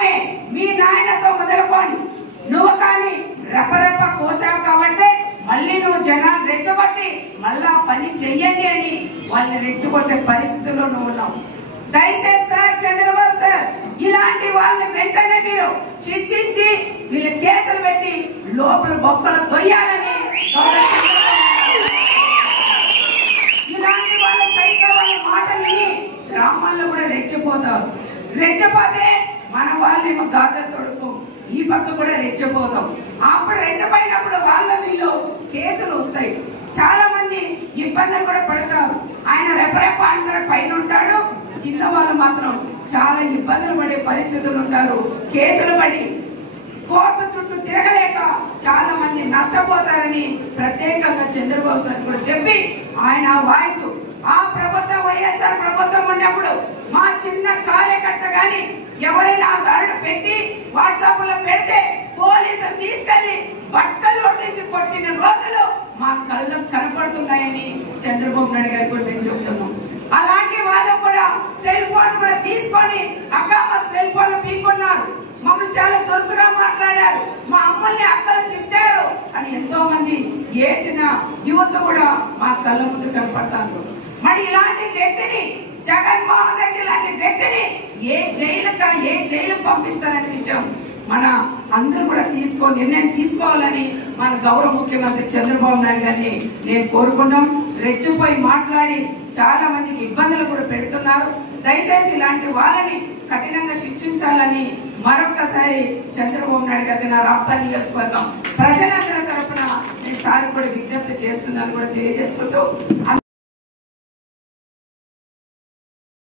ఆమె మీ నాయనతో మొదలుకొని నువ్వు కానీ రెపరెప కోసావు కాబట్టి మళ్ళీ నువ్వు జనాలు రెచ్చగొట్టి మళ్ళా పని చెయ్యండి అని వాళ్ళని రెచ్చగొట్టే పరిస్థితుల్లో నువ్వు ఉన్నావు. దయచేసి సార్ చంద్రబాబు సార్ ఇలాంటి వాళ్ళని వెంటనే మీరు శిక్షించి వీళ్ళ కేసులు పెట్టి లోపల బొక్కలు తొయ్యాలని, ఇలాంటి వాళ్ళ సైతం వాళ్ళ మాటలు విని గ్రామాల్లో కూడా రెచ్చిపోతారు. రెచ్చపోతే మన వాళ్ళేమో గాజా తొడుకు ఈ పక్క కూడా రెచ్చిపోతాం. అప్పుడు రెచ్చపోయినప్పుడు వాళ్ళ వీళ్ళు కేసులు వస్తాయి. చాలా మంది ఇబ్బందులు కూడా పడతారు. ఆయన రెపరెప అంటారు, పైన ఉంటాడు, కింద వాళ్ళు మాత్రం చాలా ఇబ్బందులు పడే పరిస్థితులు ఉంటారు. కేసులు పడి కోర్టు చుట్టూ తిరగలేక చాలా మంది నష్టపోతారని ప్రత్యేకంగా చంద్రబాబు సార్ కూడా చెప్పి ఆయన వాయిస్ ఆ ప్రభుత్వం వైఎస్ఆర్ ప్రభుత్వం ఉన్నప్పుడు మా చిన్న కార్యకర్త గాని ఎవరైనా గాడు పెట్టి వాట్సాప్ లో పెడితే పోలీసులు తీసుకెళ్లి బట్టలు ఒట్టేసి కొట్టిన రోజులు మా కళ్ళకు కనపడుతున్నాయని చంద్రబాబు నాయుడు గారు కూడా మేము చెప్తున్నాం. అలాంటి వాళ్ళు కూడా సెల్ ఫోన్ కూడా తీసుకొని అక్క మా సెల్ ఫోన్ పీకున్నారు, మమ్మల్ని చాలా దురుసుగా మాట్లాడారు, మా అమ్మల్ని అక్కలు తిట్టారు అని ఎంతో మంది ఏడ్చిన యువత కూడా మా కళ్ళ ముందు కనపడతారు. మరి ఇలాంటి వ్యక్తిని జగన్మోహన్ రెడ్డి లాంటి వ్యక్తిని ఏ జైలు పంపిస్తారనే విషయం మన అందరూ కూడా నిర్ణయం తీసుకోవాలని మన గౌరవ ముఖ్యమంత్రి చంద్రబాబు నాయుడు గారిని నేను కోరుకున్నాం. రెచ్చిపోయి మాట్లాడి చాలా మందికి ఇబ్బందులు కూడా పెడుతున్నారు. దయచేసి ఇలాంటి వాళ్ళని కఠినంగా శిక్షించాలని మరొకసారి చంద్రబాబు నాయుడు గారికి నా రాప్తాడు నియోజకవర్గం ప్రజలందరి తరఫున నేను సార్ కూడా విజ్ఞప్తి చేస్తున్నాను కూడా తెలియజేసుకుంటూ